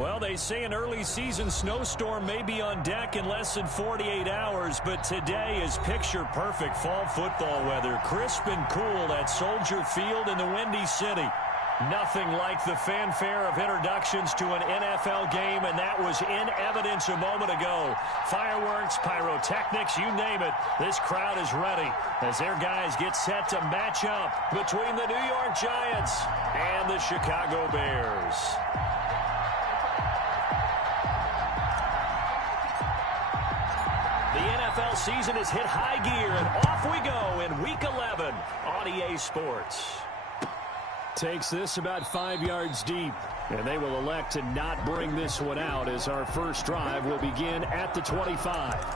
Well, they say an early season snowstorm may be on deck in less than 48 hours, but today is picture-perfect fall football weather. Crisp and cool at Soldier Field in the Windy City. Nothing like the fanfare of introductions to an NFL game, and that was in evidence a moment ago. Fireworks, pyrotechnics, you name it. This crowd is ready as their guys get set to match up between the New York Giants and the Chicago Bears. The NFL season has hit high gear, and off we go in Week 11 on EA Sports. Takes this about 5 yards deep, and they will elect to not bring this one out as our first drive will begin at the 25.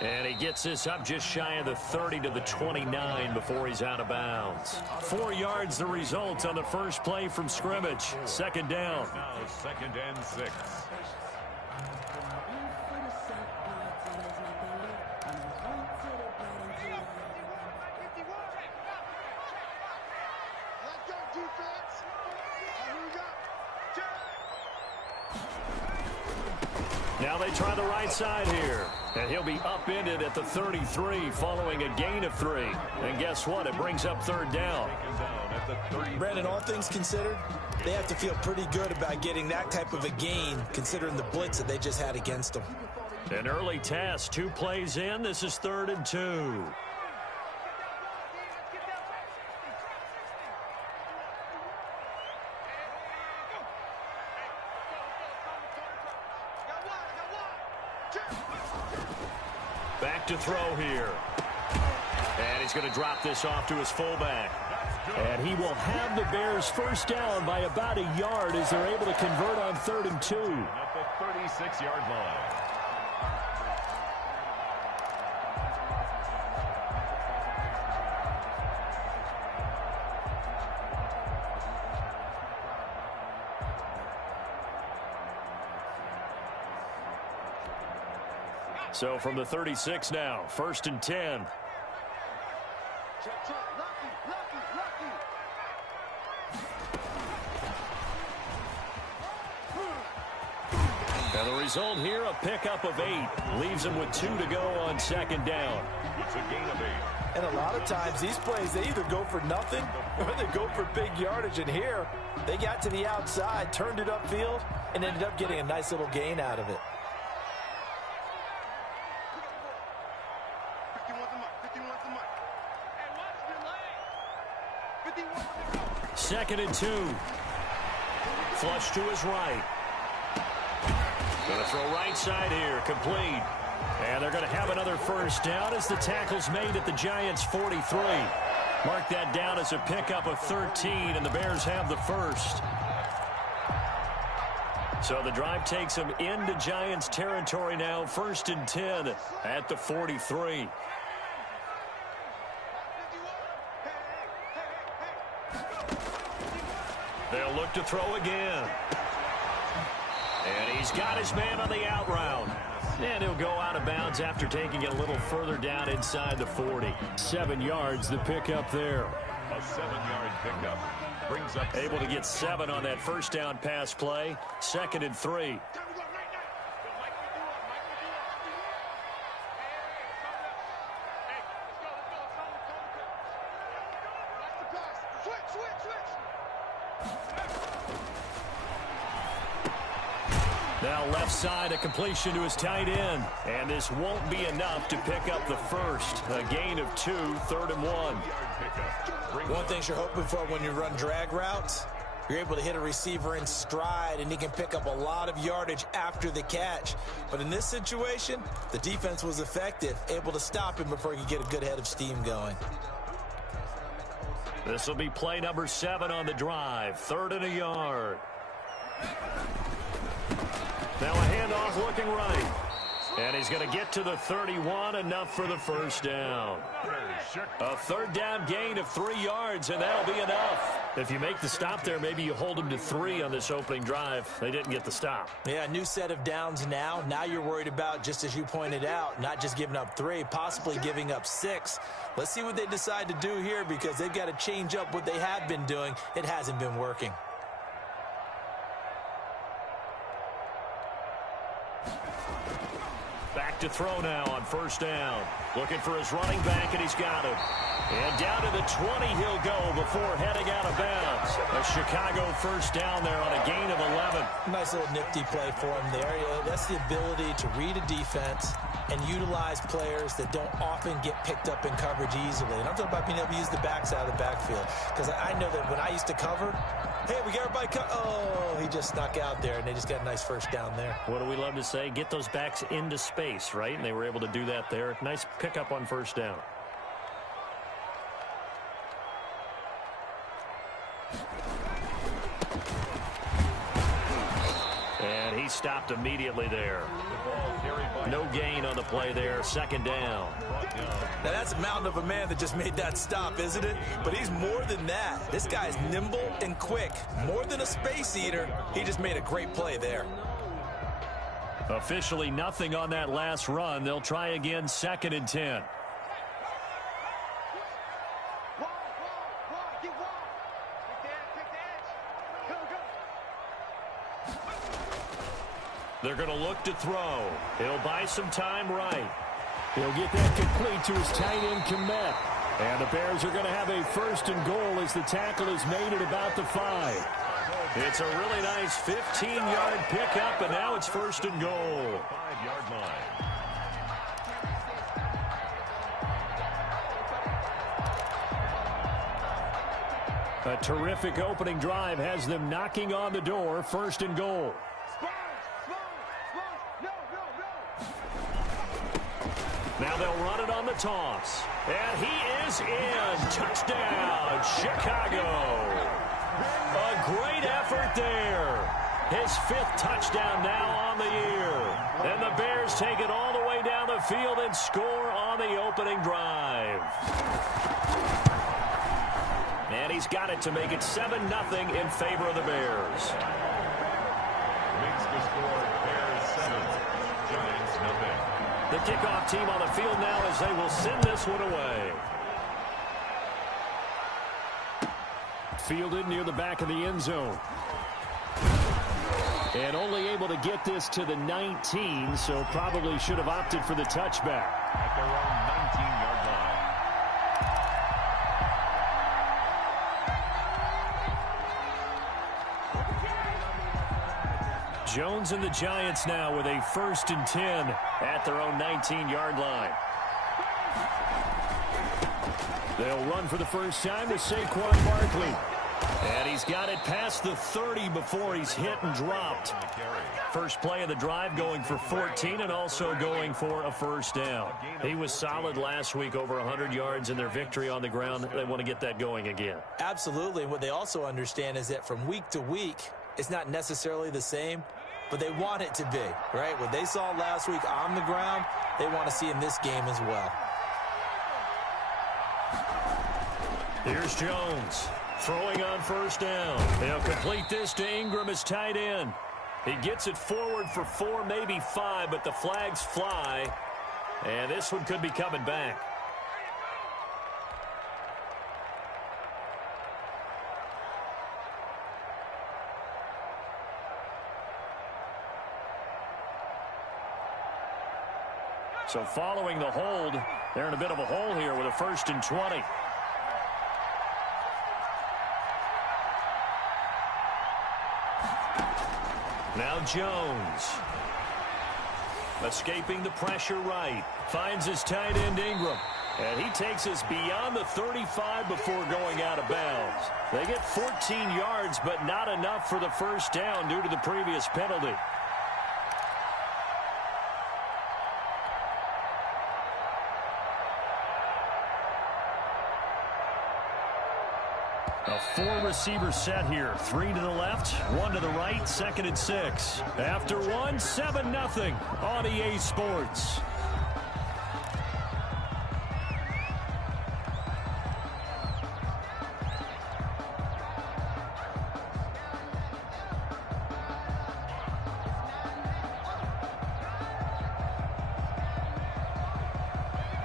And he gets this up just shy of the 30 to the 29 before he's out of bounds. 4 yards the result on the first play from scrimmage. Second down. Now 2nd and 6. Now they try the right side here. And he'll be upended at the 33 following a gain of 3. And guess what? It brings up 3rd down. Brandon, all things considered, they have to feel pretty good about getting that type of a gain considering the blitz that they just had against them. An early test. 2 plays in. This is 3rd and 2. Back to throw here. And he's going to drop this off to his fullback. And he will have the Bears first down by about a yard as they're able to convert on 3rd and 2. At the 36-yard line. So from the 36 now, 1st and 10. And the result here, a pickup of 8. Leaves him with 2 to go on 2nd down. It's a gain of 8. And a lot of times these plays, they either go for nothing or they go for big yardage. And here, they got to the outside, turned it upfield, and ended up getting a nice little gain out of it. 2nd and 2. Flush to his right. Going to throw right side here, complete. And they're going to have another first down as the tackle's made at the Giants' 43. Mark that down as a pickup of 13, and the Bears have the first. So the drive takes them into Giants territory now, 1st and 10 at the 43. They'll look to throw again. And he's got his man on the out route. And he'll go out of bounds after taking it a little further down inside the 40. 7 yards, the pickup there. A 7-yard pickup. Brings up able to get 7 on that first down pass play. 2nd and 3. Now left side, a completion to his tight end. And this won't be enough to pick up the first. A gain of 2, 3rd and 1. One thing you're hoping for when you run drag routes, you're able to hit a receiver in stride, and he can pick up a lot of yardage after the catch. But in this situation, the defense was effective, able to stop him before he could get a good head of steam going. This will be play number 7 on the drive. 3rd and a yard. Now a handoff looking right. And he's going to get to the 31, enough for the first down. A 3rd down gain of 3 yards, and that'll be enough. If you make the stop there, maybe you hold them to 3 on this opening drive. They didn't get the stop. Yeah, new set of downs now. Now you're worried about, just as you pointed out, not just giving up 3, possibly giving up 6. Let's see what they decide to do here, because they've got to change up what they have been doing. It hasn't been working. Back to throw now on 1st down. Looking for his running back, and he's got him. And down to the 20 he'll go before heading out of bounds. A Chicago 1st down there on a gain of 11. Nice little nifty play for him there. That's the ability to read a defense and utilize players that don't often get picked up in coverage easily. And I'm talking about being able to use the backside of the backfield. Because I know that when I used to cover, hey, we got everybody oh, he just snuck out there, and they just got a nice 1st down there. What do we love to say? Get those backs into space, right? And they were able to do that there. Nice pickup on 1st down. And he stopped immediately there. No gain on the play there. 2nd down. Now, that's a mountain of a man that just made that stop, isn't it? But he's more than that. This guy's nimble and quick. More than a space eater. He just made a great play there. Officially nothing on that last run. They'll try again, 2nd and 10. They're going to look to throw. He'll buy some time right. He'll get that complete to his tight end, Kmet. And the Bears are going to have a 1st and goal as the tackle is made at about the 5. It's a really nice 15-yard pickup, and now it's 1st and goal. 5-yard line. A terrific opening drive has them knocking on the door. 1st and goal. Now they'll run it on the toss. And he is in. Touchdown, Chicago. A great effort there. His 5th touchdown now on the year. And the Bears take it all the way down the field and score on the opening drive. And he's got it to make it 7-0 in favor of the Bears. Makes the score Bears 7, Giants nothing. The kickoff team on the field now as they will send this one away. Fielded near the back of the end zone. And only able to get this to the 19, so probably should have opted for the touchback. At their own 19-yard line. Jones and the Giants now with a 1st and 10 at their own 19-yard line. They'll run for the first time with Saquon Barkley. And he's got it past the 30 before he's hit and dropped. First play of the drive going for 14 and also going for a 1st down. He was solid last week, over 100 yards in their victory on the ground. They want to get that going again. Absolutely. What they also understand is that from week to week, it's not necessarily the same, but they want it to be, right? What they saw last week on the ground, they want to see in this game as well. Here's Jones. Throwing on 1st down. They'll complete this to Ingram as tight end. He gets it forward for 4, maybe 5, but the flags fly. And this one could be coming back. So following the hold, they're in a bit of a hole here with a 1st and 20. Now Jones. Escaping the pressure right. Finds his tight end Ingram. And he takes us beyond the 35 before going out of bounds. They get 14 yards, but not enough for the 1st down due to the previous penalty. A 4-receiver set here. 3 to the left, 1 to the right, 2nd and 6. After 1, 7-0 on EA Sports.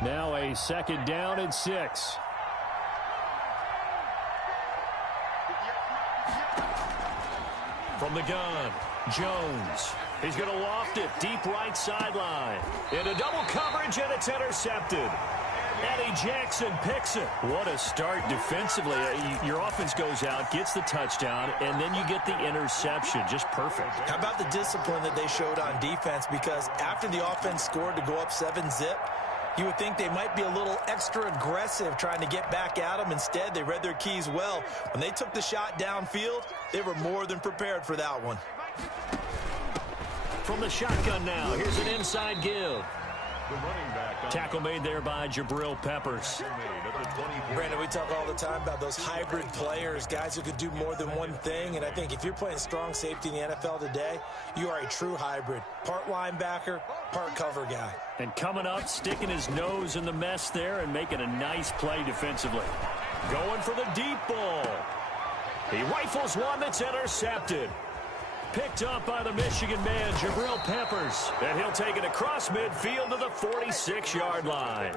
Now a 2nd down and 6. From the gun, Jones. He's going to loft it deep right sideline. Into double coverage, and it's intercepted. Eddie Jackson picks it. What a start defensively. Your offense goes out, gets the touchdown, and then you get the interception. Just perfect. How about the discipline that they showed on defense? Because after the offense scored to go up 7-zip, you would think they might be a little extra aggressive trying to get back at them. Instead, they read their keys well. When they took the shot downfield, they were more than prepared for that one. From the shotgun now, here's an inside give. Tackle made there by Jabril Peppers. Brandon, we talk all the time about those hybrid players, guys who could do more than one thing. And I think if you're playing strong safety in the NFL today, you are a true hybrid. Part linebacker, part cover guy. And coming up, sticking his nose in the mess there and making a nice play defensively. Going for the deep ball. He rifles one that's intercepted. Picked up by the Michigan man, Jabril Peppers. And he'll take it across midfield to the 46-yard line.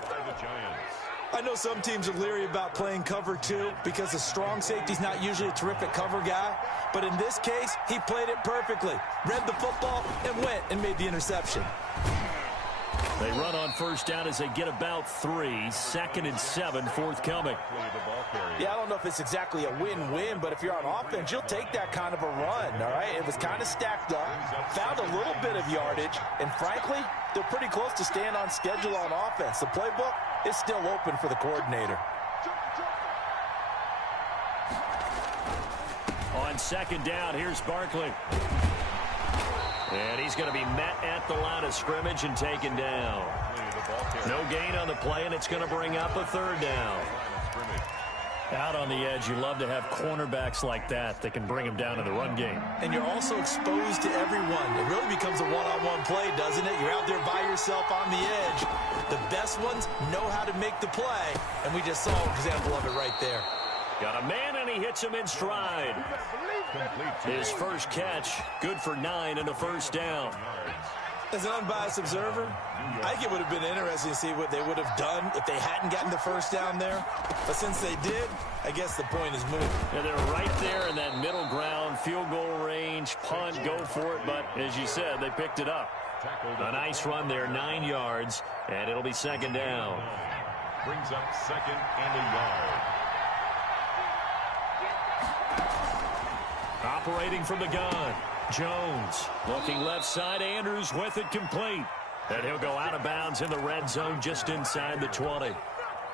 I know some teams are leery about playing cover two because a strong safety's not usually a terrific cover guy. But in this case, he played it perfectly. Read the football and went and made the interception. They run on 1st down as they get about 3. 2nd and 7 forthcoming. Yeah, I don't know if it's exactly a win-win, but if you're on offense, you'll take that kind of a run, all right? It was kind of stacked up, found a little bit of yardage, and frankly, they're pretty close to staying on schedule on offense. The playbook is still open for the coordinator. On 2nd down, here's Barkley. And he's going to be met at the line of scrimmage and taken down. No gain on the play, and it's going to bring up a 3rd down. Out on the edge, you love to have cornerbacks like that can bring them down in the run game. And you're also exposed to everyone. It really becomes a one-on-one play, doesn't it? You're out there by yourself on the edge. The best ones know how to make the play, and we just saw an example of it right there. Got a man, and he hits him in stride. His first catch, good for 9 and a 1st down. As an unbiased observer, I think it would have been interesting to see what they would have done if they hadn't gotten the 1st down there. But since they did, I guess the point is moot. Yeah, they're right there in that middle ground, field goal range, punt, go for it. But as you said, they picked it up. A nice run there, 9 yards, and it'll be 2nd down. Brings up 2nd and a yard. Operating from the gun, Jones. Looking left side, Andrews with it complete. And he'll go out of bounds in the red zone just inside the 20.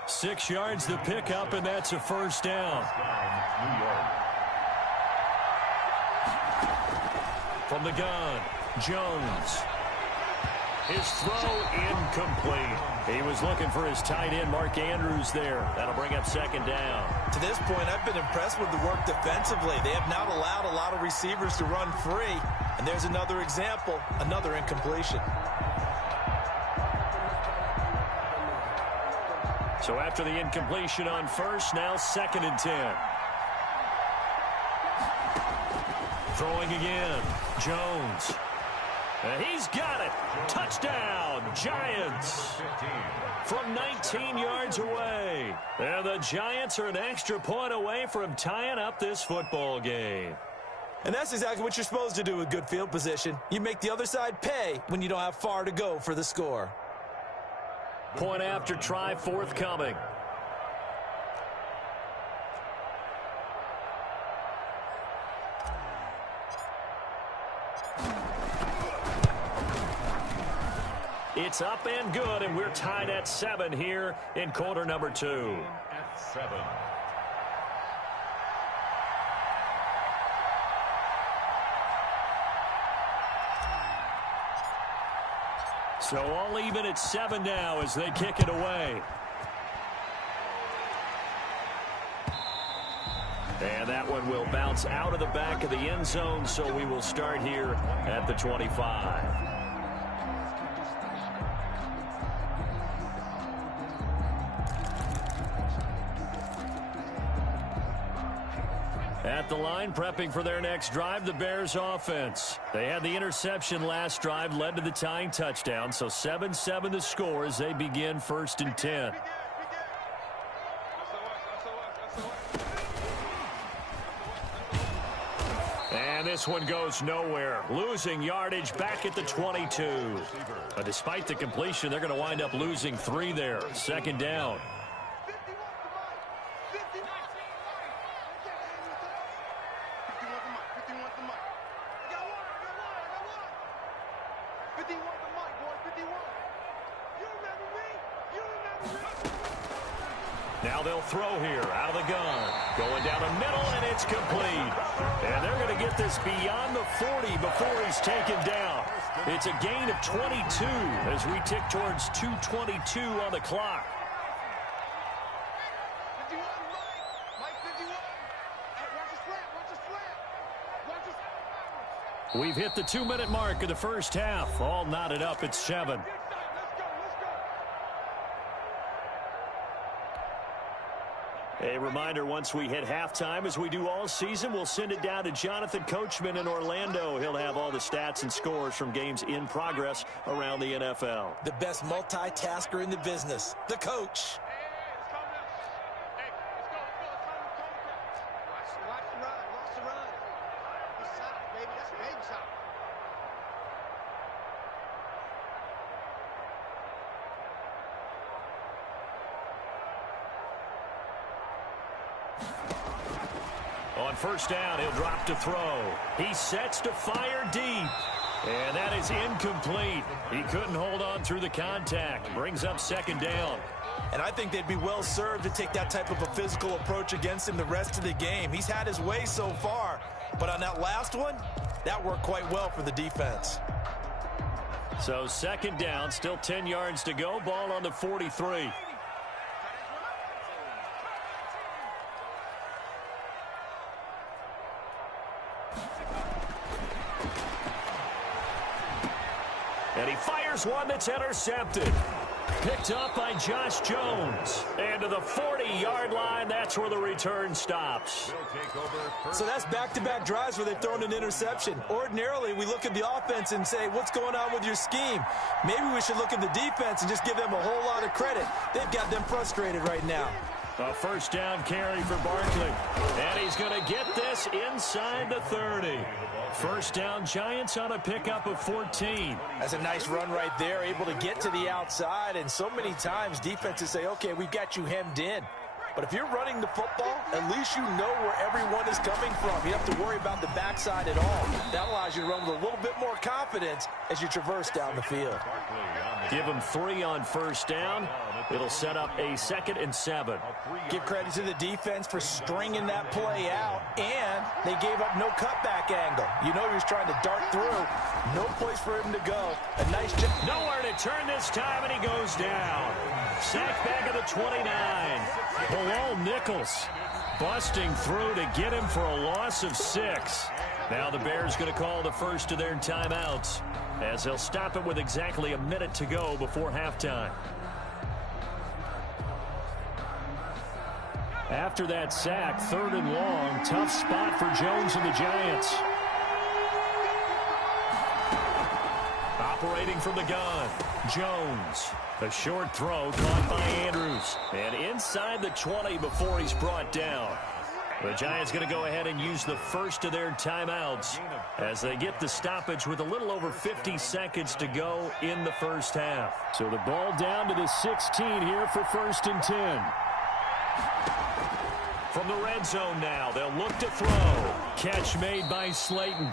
6 yards the pickup, and that's a 1st down. New York. From the gun, Jones. His throw incomplete. He was looking for his tight end, Mark Andrews, there. That'll bring up 2nd down. To this point, I've been impressed with the work defensively. They have not allowed a lot of receivers to run free. And there's another example, another incompletion. So after the incompletion on 1st, now 2nd and 10. Throwing again, Jones. And he's got it. Touchdown, Giants. From 19 yards away. And the Giants are an extra point away from tying up this football game. And that's exactly what you're supposed to do with good field position. You make the other side pay when you don't have far to go for the score. Point after try forthcoming. It's up and good, and we're tied at 7 here in quarter number 2. At 7. So all even at 7 now as they kick it away. And that one will bounce out of the back of the end zone, so we will start here at the 25. At the line, prepping for their next drive, the Bears offense. They had the interception last drive, led to the tying touchdown, so 7-7 the score as they begin 1st and 10. And this one goes nowhere. Losing yardage back at the 22. But despite the completion, they're going to wind up losing 3 there. 2nd down. Now they'll throw here out of the gun. Going down the middle, and it's complete. And they're going to get this beyond the 40 before he's taken down. It's a gain of 22 as we tick towards 2:22 on the clock. We've hit the 2-minute mark of the first half. All knotted up at 7. A reminder, once we hit halftime, as we do all season, we'll send it down to Jonathan Coachman in Orlando. He'll have all the stats and scores from games in progress around the NFL. The best multitasker in the business, the coach. On 1st down, he'll drop to throw. He sets to fire deep. And that is incomplete. He couldn't hold on through the contact. Brings up 2nd down. And I think they'd be well served to take that type of a physical approach against him the rest of the game. He's had his way so far. But on that last one, that worked quite well for the defense. So 2nd down, still 10 yards to go. Ball on the 43. And he fires one that's intercepted. Picked up by Josh Jones. And to the 40-yard line, that's where the return stops. So that's back-to-back drives where they've thrown an interception. Ordinarily, we look at the offense and say, what's going on with your scheme? Maybe we should look at the defense and just give them a whole lot of credit. They've got them frustrated right now. A 1st down carry for Barkley. And he's going to get this inside the 30. 1st down, Giants on a pickup of 14. That's a nice run right there, able to get to the outside. And so many times defenses say, okay, we've got you hemmed in. But if you're running the football, at least you know where everyone is coming from. You don't have to worry about the backside at all. That allows you to run with a little bit more confidence as you traverse down the field. Give them 3 on 1st down. It'll set up a 2nd and 7. Give credit to the defense for stringing that play out, and they gave up no cutback angle. You know he was trying to dart through. No place for him to go. A nice job. Nowhere to turn this time, and he goes down. Sacked back at the 29. Below Nichols busting through to get him for a loss of 6. Now the Bears going to call the first of their timeouts as they'll stop it with exactly a minute to go before halftime. After that sack, 3rd and long, tough spot for Jones and the Giants. Operating from the gun, Jones. A short throw caught by Andrews. And inside the 20 before he's brought down. The Giants going to go ahead and use the first of their timeouts as they get the stoppage with a little over 50 seconds to go in the first half. So the ball down to the 16 here for 1st and 10. From the red zone now, they'll look to throw. Catch made by Slayton.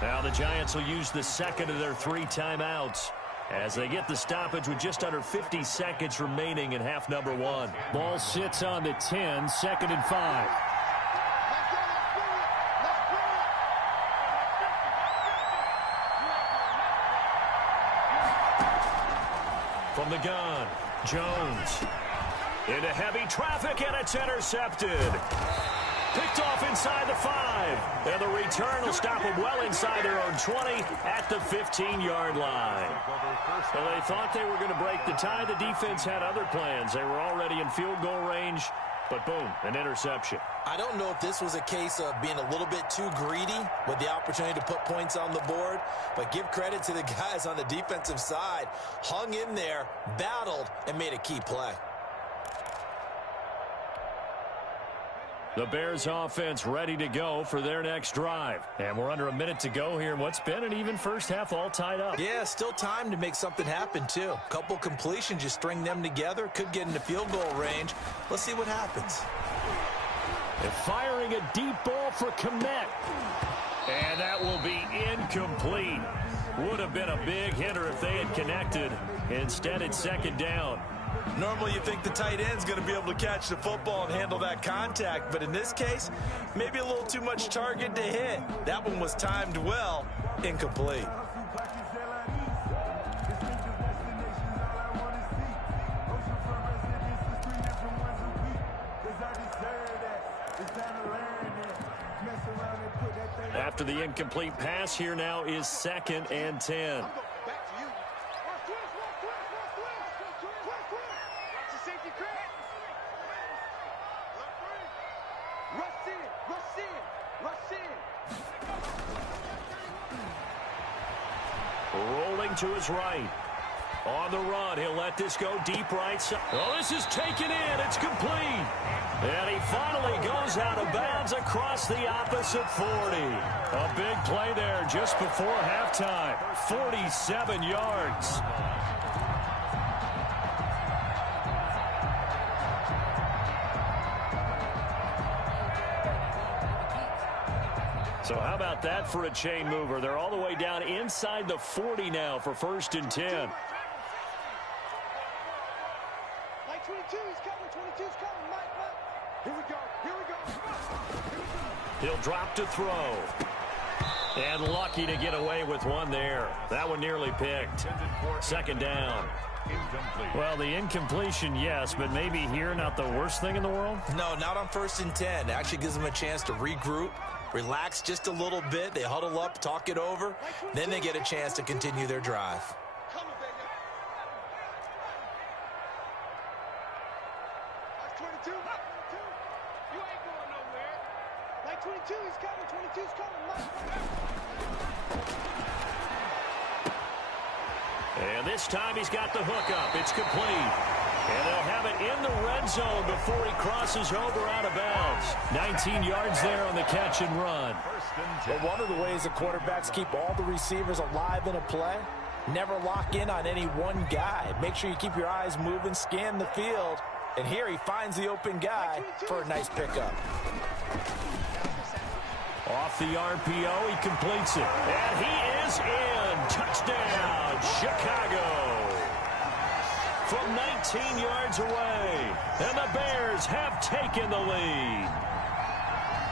Now the Giants will use the 2nd of their 3 timeouts as they get the stoppage with just under 50 seconds remaining in half number 1. Ball sits on the 10, 2nd and 5. From the gun, Jones. Into heavy traffic, and it's intercepted. Picked off inside the 5. And the return will stop them well inside their own 20 at the 15-yard line. So they thought they were going to break the tie. The defense had other plans. They were already in field goal range, but boom, an interception. I don't know if this was a case of being a little bit too greedy with the opportunity to put points on the board, but give credit to the guys on the defensive side. Hung in there, battled, and made a key play. The Bears offense ready to go for their next drive. And we're under a minute to go here in what's been an even first half, all tied up. Yeah, still time to make something happen, too. Couple completions, you string them together, could get into field goal range. Let's see what happens. And firing a deep ball for Kmet. And that will be incomplete. Would have been a big hitter if they had connected. Instead, it's second down. Normally you think the tight end's going to be able to catch the football and handle that contact, but in this case, maybe a little too much target to hit. That one was timed well, incomplete. After the incomplete pass, here now is 2nd and 10. Rolling to his right. On the run, he'll let this go deep right side. Oh, this is taken in. It's complete. And he finally goes out of bounds across the opposite 40. A big play there just before halftime. 47 yards. So how about that for a chain mover? They're all the way down inside the 40 now for 1st and 10. Like 22, he's coming, 22's coming, Mike. Here we go, here we go. He'll drop to throw. And lucky to get away with one there. That one nearly picked. 2nd down. Well, the incompletion, yes, but maybe here not the worst thing in the world? No, not on 1st and 10. It actually gives them a chance to regroup, relax just a little bit. They huddle up, talk it over. Then they get a chance to continue their drive. Come on, baby. Like 22, you ain't going nowhere. Like 22, he's coming, 22's coming, Mike. And this time he's got the hook up. It's complete. And they'll have it in the red zone before he crosses over out of bounds. 19 yards there on the catch and run. But one of the ways the quarterbacks keep all the receivers alive in a play, never lock in on any one guy. Make sure you keep your eyes moving, scan the field. And here he finds the open guy for a nice pickup. Off the RPO, he completes it. And he is in. Touchdown, Chicago. From 19 yards away. And the Bears have taken the lead.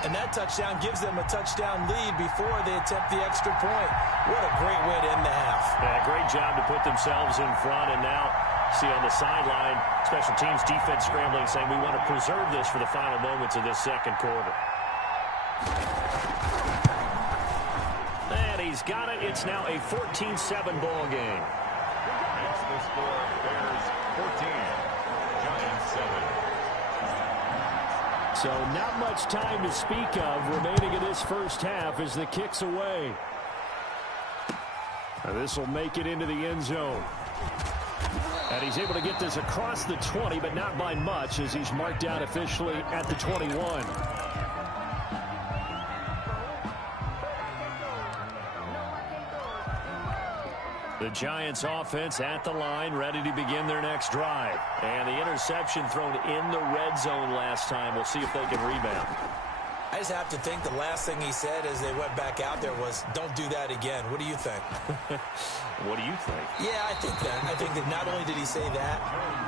And that touchdown gives them a touchdown lead before they attempt the extra point. What a great way to end the half. Yeah, great job to put themselves in front. And now, see on the sideline, special teams defense scrambling, saying we want to preserve this for the final moments of this second quarter. And he's got it. It's now a 14-7 ball game. That's the score. Bears 14, Giants 7. So not much time to speak of remaining in this first half as the kick's away. This will make it into the end zone. And he's able to get this across the 20, but not by much as he's marked out officially at the 21. The Giants offense at the line, ready to begin their next drive. And the interception thrown in the red zone last time. We'll see if they can rebound. I just have to think the last thing he said as they went back out there was, don't do that again. What do you think? What do you think? Yeah, I think that. I think that not only did he say that,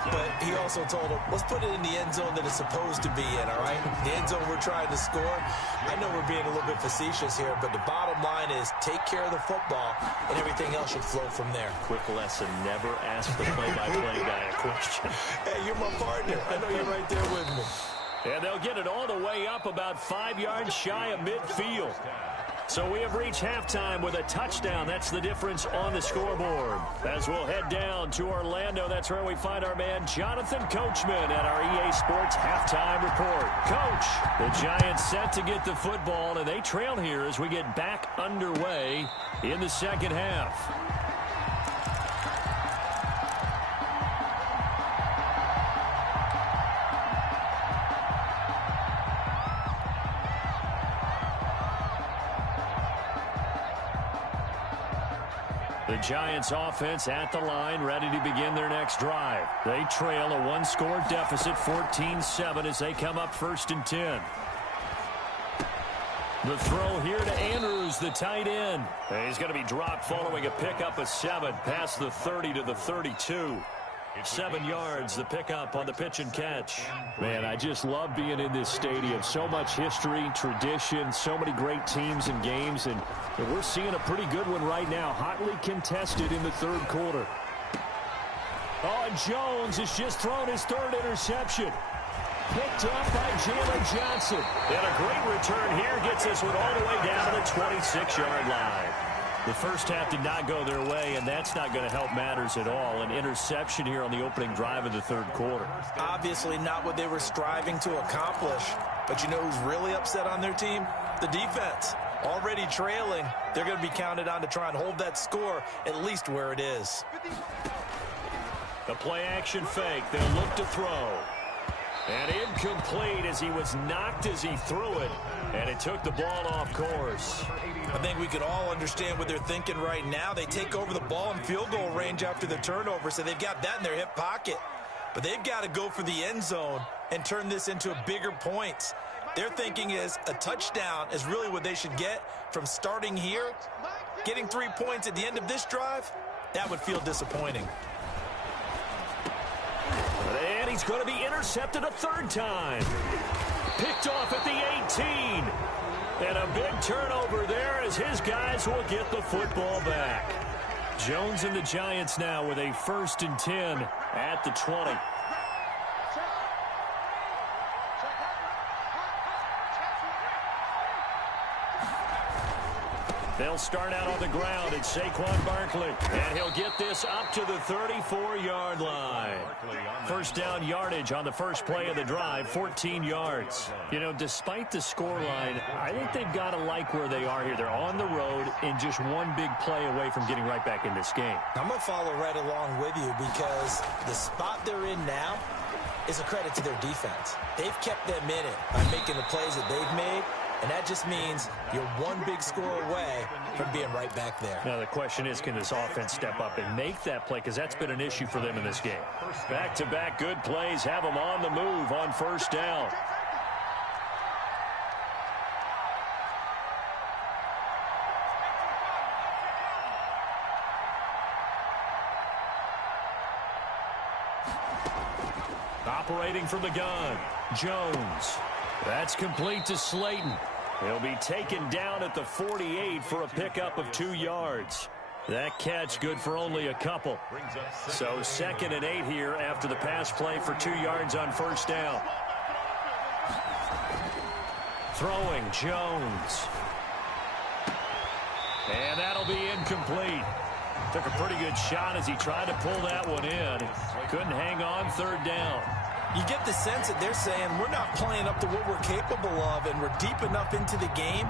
but he also told him, let's put it in the end zone that it's supposed to be in, all right? The end zone we're trying to score. I know we're being a little bit facetious here, but the bottom line is take care of the football, and everything else should flow from there. Quick lesson, never ask the play-by-play guy a question. Hey, you're my partner. I know you're right there with me. And they'll get it all the way up about 5 yards shy of midfield. So we have reached halftime with a touchdown. That's the difference on the scoreboard. As we'll head down to Orlando, that's where we find our man Jonathan Coachman at our EA Sports Halftime Report. Coach, the Giants set to get the football, and they trail here as we get back underway in the second half. The Giants offense at the line, ready to begin their next drive. They trail a one-score deficit, 14-7, as they come up 1st and 10. The throw here to Andrews, the tight end. He's going to be dropped following a pickup of 7 past the 30 to the 32. 7 yards, the pickup on the pitch and catch. Man, I just love being in this stadium. So much history, tradition, so many great teams and games, and we're seeing a pretty good one right now, hotly contested in the 3rd quarter. Oh, and Jones has just thrown his 3rd interception. Picked up by Jalen Johnson. And a great return here gets this one all the way down to the 26-yard line. The first half did not go their way, and that's not going to help matters at all. An interception here on the opening drive of the 3rd quarter. Obviously not what they were striving to accomplish. But you know who's really upset on their team? The defense. Already trailing. They're going to be counted on to try and hold that score at least where it is. The play-action fake. They'll look to throw. And incomplete as he was knocked as he threw it. And it took the ball off course. I think we could all understand what they're thinking right now. They take over the ball in field goal range after the turnover, so they've got that in their hip pocket. But they've got to go for the end zone and turn this into bigger points. Their thinking is a touchdown is really what they should get from starting here. Getting 3 points at the end of this drive, that would feel disappointing. And he's going to be intercepted a 3rd time. Picked off at the 18. And a big turnover there as his guys will get the football back. Jones and the Giants now with a 1st and 10 at the 20. They'll start out on the ground. It's Saquon Barkley. And he'll get this up to the 34-yard line. 1st down yardage on the first play of the drive, 14 yards. You know, despite the scoreline, I think they've got to like where they are here. They're on the road and just one big play away from getting right back in this game. I'm going to follow right along with you because the spot they're in now is a credit to their defense. They've kept them in it by making the plays that they've made. And that just means you're one big score away from being right back there. Now the question is, can this offense step up and make that play? Because that's been an issue for them in this game. Back-to-back good plays have them on the move on 1st down. Operating from the gun, Jones. That's complete to Slayton. He'll be taken down at the 48 for a pickup of 2 yards. That catch good for only a couple. So 2nd and 8 here after the pass play for 2 yards on 1st down. Throwing, Jones. And that'll be incomplete. Took a pretty good shot as he tried to pull that one in. Couldn't hang on 3rd down. You get the sense that they're saying we're not playing up to what we're capable of, and we're deep enough into the game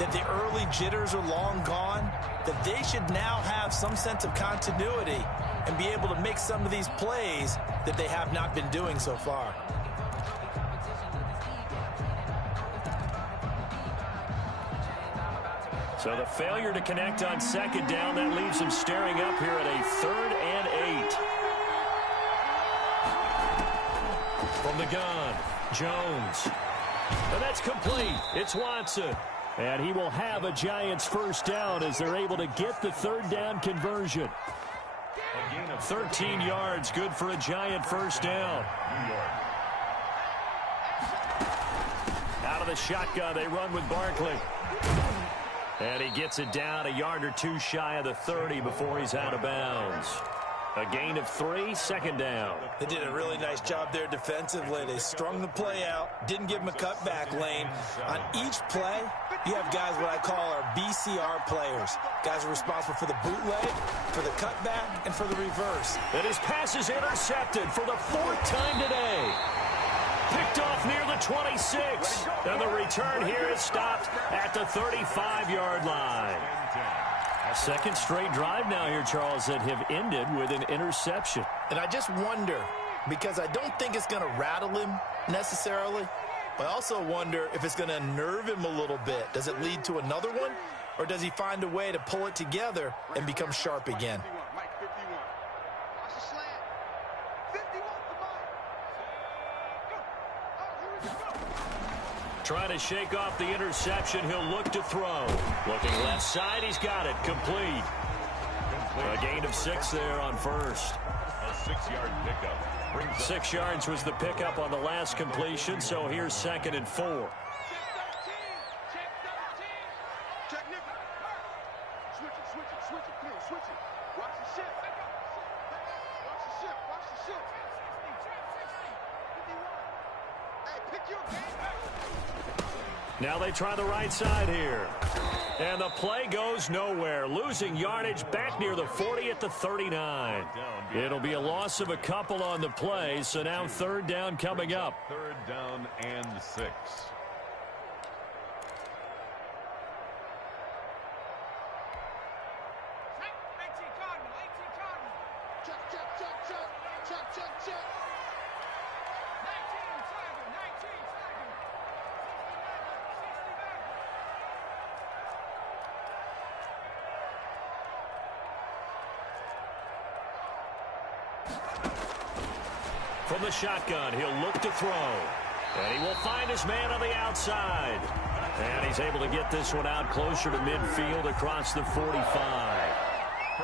that the early jitters are long gone, that they should now have some sense of continuity and be able to make some of these plays that they have not been doing so far. So the failure to connect on 2nd down, that leaves them staring up here at a 3rd and 8. From the gun, Jones. And that's complete. It's Watson. And he will have a Giants 1st down as they're able to get the 3rd down conversion. 13 yards, good for a Giant 1st down. Out of the shotgun, they run with Barkley. And he gets it down a yard or 2 shy of the 30 before he's out of bounds. A gain of 3, second down. They did a really nice job there defensively. They strung the play out, didn't give him a cutback lane. On each play, you have guys what I call our BCR players. Guys are responsible for the bootleg, for the cutback, and for the reverse. And his pass is intercepted for the 4th time today. Picked off near the 26. And the return here is stopped at the 35-yard line. Second straight drive now here, Charles, that have ended with an interception. And I just wonder, because I don't think it's going to rattle him necessarily, but I also wonder if it's going to unnerve him a little bit. Does it lead to another one, or does he find a way to pull it together and become sharp again? Trying to shake off the interception. He'll look to throw. Looking left side. He's got it. Complete. A gain of 6 there on first. A 6-yard pickup. 6 yards was the pickup on the last completion, so here's 2nd and 4. Now they try the right side here. And the play goes nowhere. Losing yardage back near the 40 at the 39. It'll be a loss of a couple on the play, so now 3rd down coming up. 3rd down and 6. From the shotgun, he'll look to throw. And he will find his man on the outside. And he's able to get this one out closer to midfield across the 45.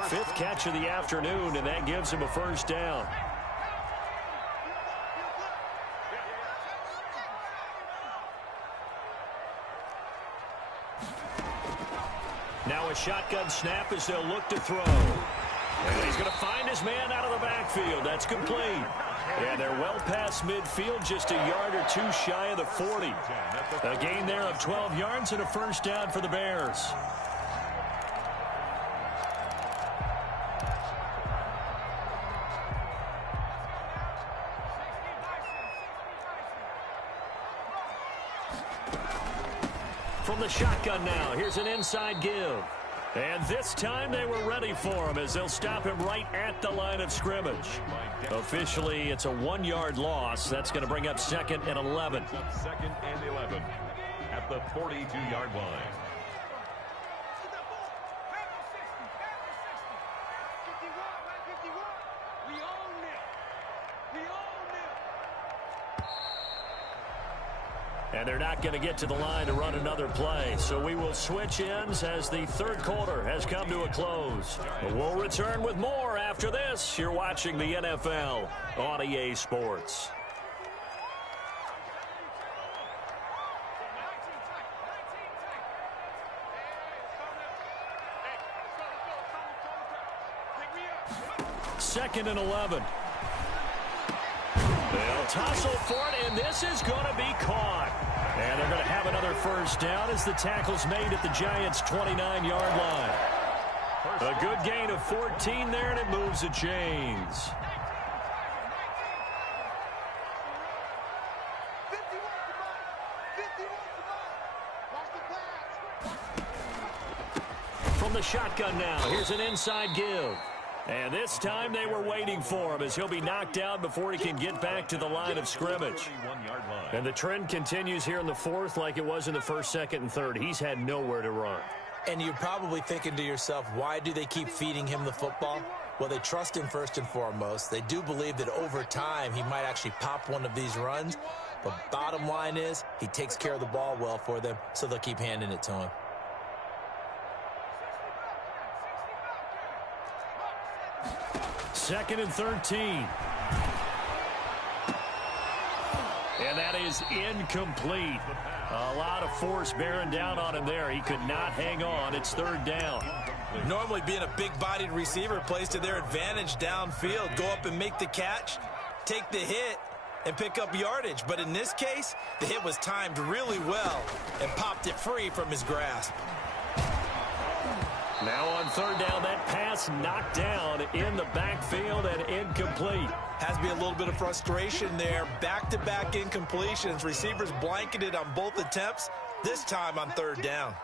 5th catch of the afternoon, and that gives him a 1st down. Now a shotgun snap as they'll look to throw. And he's going to find his man out of the backfield. That's complete. And they're well past midfield, just a yard or 2 shy of the 40. A gain there of 12 yards and a 1st down for the Bears. From the shotgun now, here's an inside give. And this time they were ready for him as they'll stop him right at the line of scrimmage. Officially, it's a 1-yard loss. That's going to bring up 2nd and 11. 2nd and 11 at the 42-yard line. And they're not going to get to the line to run another play. So we will switch ends as the 3rd quarter has come to a close. We'll return with more after this. You're watching the NFL on EA Sports. Second and 11. They'll tussle for it, and this is going to be caught. And they're going to have another 1st down as the tackle's made at the Giants' 29-yard line. A good gain of 14 there, and it moves the chains. From the shotgun now, here's an inside give. And this time they were waiting for him as he'll be knocked down before he can get back to the line of scrimmage. And the trend continues here in the 4th like it was in the 1st, 2nd, and 3rd. He's had nowhere to run. And you're probably thinking to yourself, why do they keep feeding him the football? Well, they trust him first and foremost. They do believe that over time he might actually pop one of these runs. But bottom line is he takes care of the ball well for them, so they'll keep handing it to him. Second and 13. And that is incomplete. A lot of force bearing down on him there. He could not hang on. It's 3rd down. Normally being a big-bodied receiver plays to their advantage downfield. Go up and make the catch, take the hit, and pick up yardage. But in this case, the hit was timed really well and popped it free from his grasp. Now on third down, that pass knocked down in the backfield and incomplete. Has to be a little bit of frustration there. Back-to-back incompletions. Receivers blanketed on both attempts, this time on third down.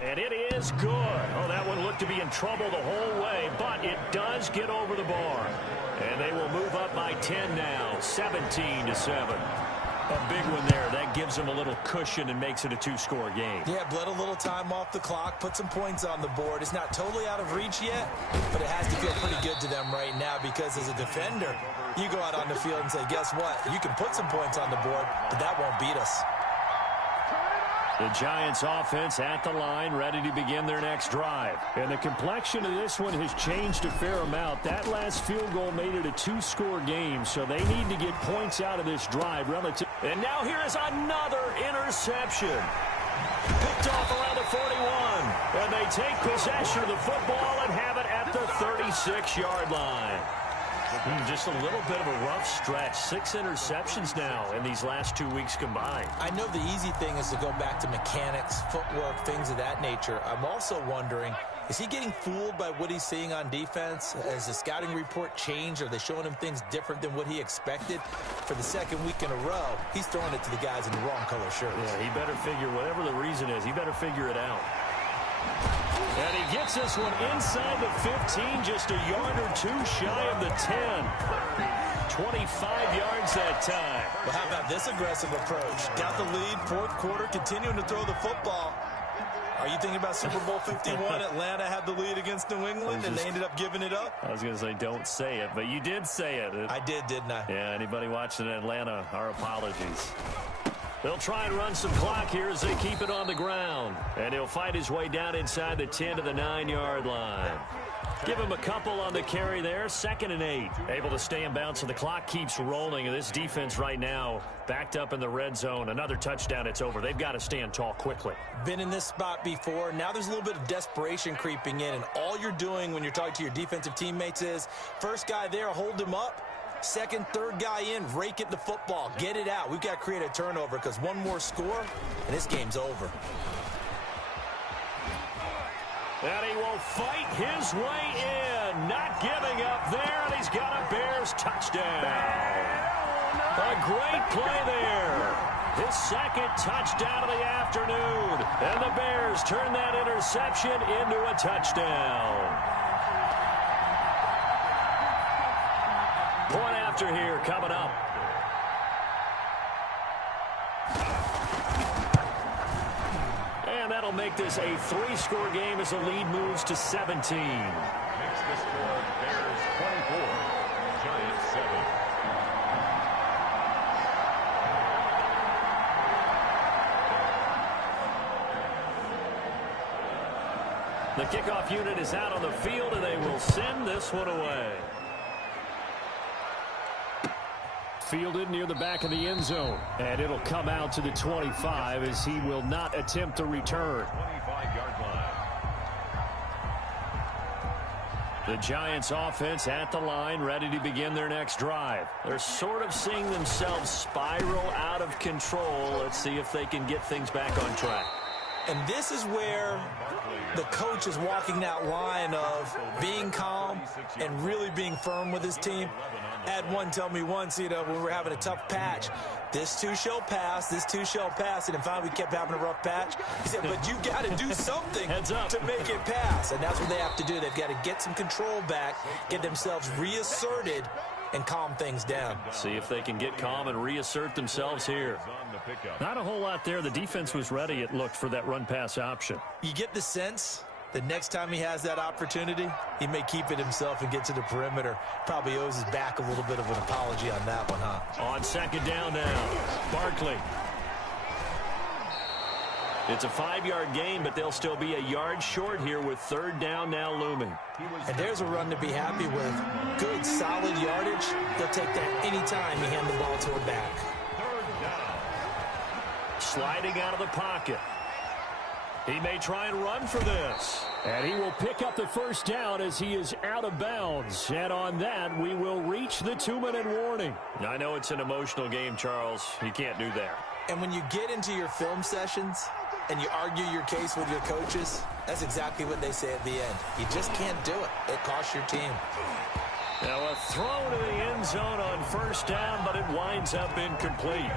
And it is good. Oh, that one looked to be in trouble the whole way, but it does get over the bar. And they will move up by 10 now, 17-7. A big one there. That gives them a little cushion and makes it a two-score game. Yeah, bled a little time off the clock, put some points on the board. It's not totally out of reach yet, but it has to feel pretty good to them right now because as a defender, you go out on the field and say, guess what? You can put some points on the board, but that won't beat us. The Giants offense at the line, ready to begin their next drive. And the complexion of this one has changed a fair amount. That last field goal made it a two-score game, so they need to get points out of this drive relative. And now here is another interception. Picked off around the 41. And they take possession of the football and have it at the 36-yard line. Just a little bit of a rough stretch. 6 interceptions now in these last 2 weeks combined. I know the easy thing is to go back to mechanics, footwork, things of that nature. I'm also wondering, is he getting fooled by what he's seeing on defense? Has the scouting report changed? Are they showing him things different than what he expected? For the second week in a row, he's throwing it to the guys in the wrong color shirts. Yeah, he better figure, whatever the reason is, he better figure it out. And he gets this one inside the 15, just a yard or two shy of the 10. 25 yards that time. Well, how about this aggressive approach? Got the lead, fourth quarter, continuing to throw the football. Are you thinking about Super Bowl 51? Atlanta had the lead against New England, and they ended up giving it up? I was going to say, don't say it, but you did say it. I did, didn't I? Yeah, anybody watching Atlanta, our apologies. They'll try and run some clock here as they keep it on the ground. And he'll fight his way down inside the 10 to the 9-yard line. Give him a couple on the carry there. 2nd and 8. Able to stay in bounds, so the clock keeps rolling. And this defense right now backed up in the red zone. Another touchdown, it's over. They've got to stand tall quickly. Been in this spot before. Now there's a little bit of desperation creeping in. And all you're doing when you're talking to your defensive teammates is, first guy there, hold him up. Second, third guy in, rake it the football. Get it out. We've got to create a turnover because one more score, and this game's over. And he will fight his way in. Not giving up there, and he's got a Bears touchdown. A great play there. His second touchdown of the afternoon. And the Bears turn that interception into a touchdown. Point after here coming up. And that'll make this a 3-score game as the lead moves to 17. Makes the score Bears 24, Giants 7. The kickoff unit is out on the field, and they will send this one away. Fielded near the back of the end zone. And it'll come out to the 25 as he will not attempt to return. 25-yard line. The Giants offense at the line, ready to begin their next drive. They're sort of seeing themselves spiral out of control. Let's see if they can get things back on track. And this is where the coach is walking that line of being calm and really being firm with his team. I had one tell me once, when we were having a tough patch, this too shall pass, this too shall pass. And finally we kept having a rough patch. He said, but you got to do something to make it pass. And that's what they have to do. They've got to get some control back, get themselves reasserted, and calm things down. See if they can get calm and reassert themselves here. Not a whole lot there. The defense was ready, it looked, for that run-pass option. You get the sense that next time he has that opportunity, he may keep it himself and get to the perimeter. Probably owes his back a little bit of an apology on that one, huh? On 2nd down now, Barkley. It's a 5-yard gain, but they'll still be a yard short here with 3rd down now looming. And there's a run to be happy with. Good, solid yardage. They'll take that anytime you hand the ball to a back. Sliding out of the pocket. He may try and run for this. And he will pick up the first down as he is out of bounds. And on that, we will reach the 2-minute warning. I know it's an emotional game, Charles. You can't do that. And when you get into your film sessions and you argue your case with your coaches, that's exactly what they say at the end. You just can't do it. It costs your team. Now a throw to the end zone on first down, but it winds up incomplete.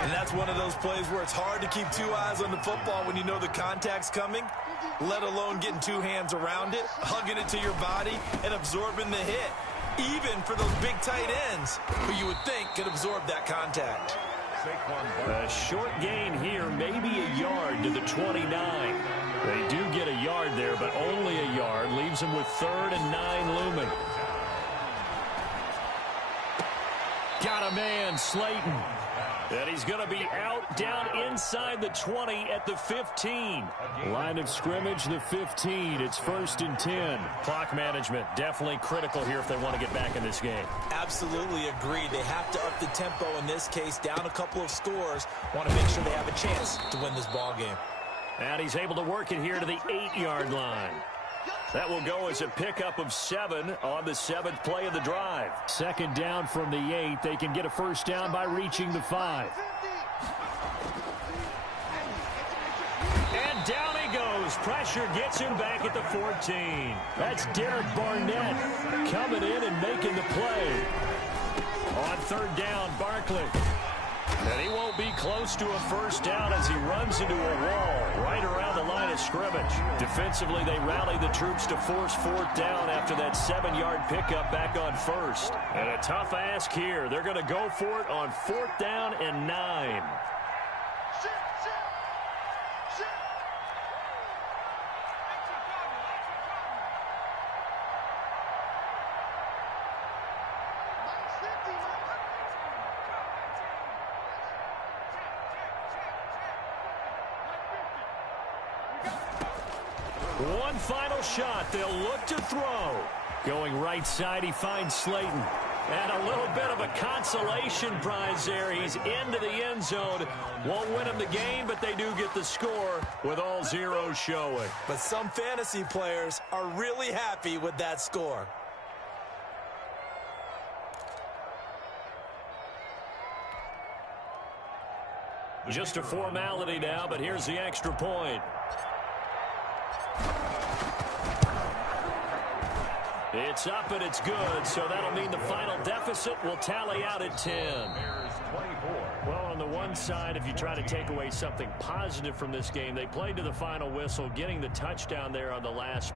And that's one of those plays where it's hard to keep two eyes on the football when you know the contact's coming, let alone getting two hands around it, hugging it to your body, and absorbing the hit, even for those big tight ends who you would think could absorb that contact. A short gain here, maybe a yard to the 29. They do get a yard there, but only a yard. Leaves them with 3rd and 9 looming. Got a man, Slayton. And he's going to be out down inside the 20 at the 15. Line of scrimmage, the 15. It's 1st and 10. Clock management, definitely critical here if they want to get back in this game. Absolutely agreed. They have to up the tempo in this case, down a couple of scores. Want to make sure they have a chance to win this ball game. And he's able to work it here to the 8-yard line. That will go as a pickup of 7 on the 7th play of the drive. 2nd down from the 8. They can get a first down by reaching the 5. And down he goes. Pressure gets him back at the 14. That's Derek Barnett coming in and making the play. On 3rd down, Barkley. And he won't be close to a first down as he runs into a wall right around the line of scrimmage. Defensively, they rally the troops to force 4th down after that 7-yard pickup back on 1st. And a tough ask here. They're going to go for it on 4th down and 9. One final shot. They'll look to throw. Going right side, he finds Slayton. And a little bit of a consolation prize there. He's into the end zone. Won't win him the game, but they do get the score with all zeros showing. But some fantasy players are really happy with that score. Just a formality now, but here's the extra point. It's up and it's good, so that'll mean the final deficit will tally out at 10. Well, on the one side, if you try to take away something positive from this game, they played to the final whistle, getting the touchdown there on the last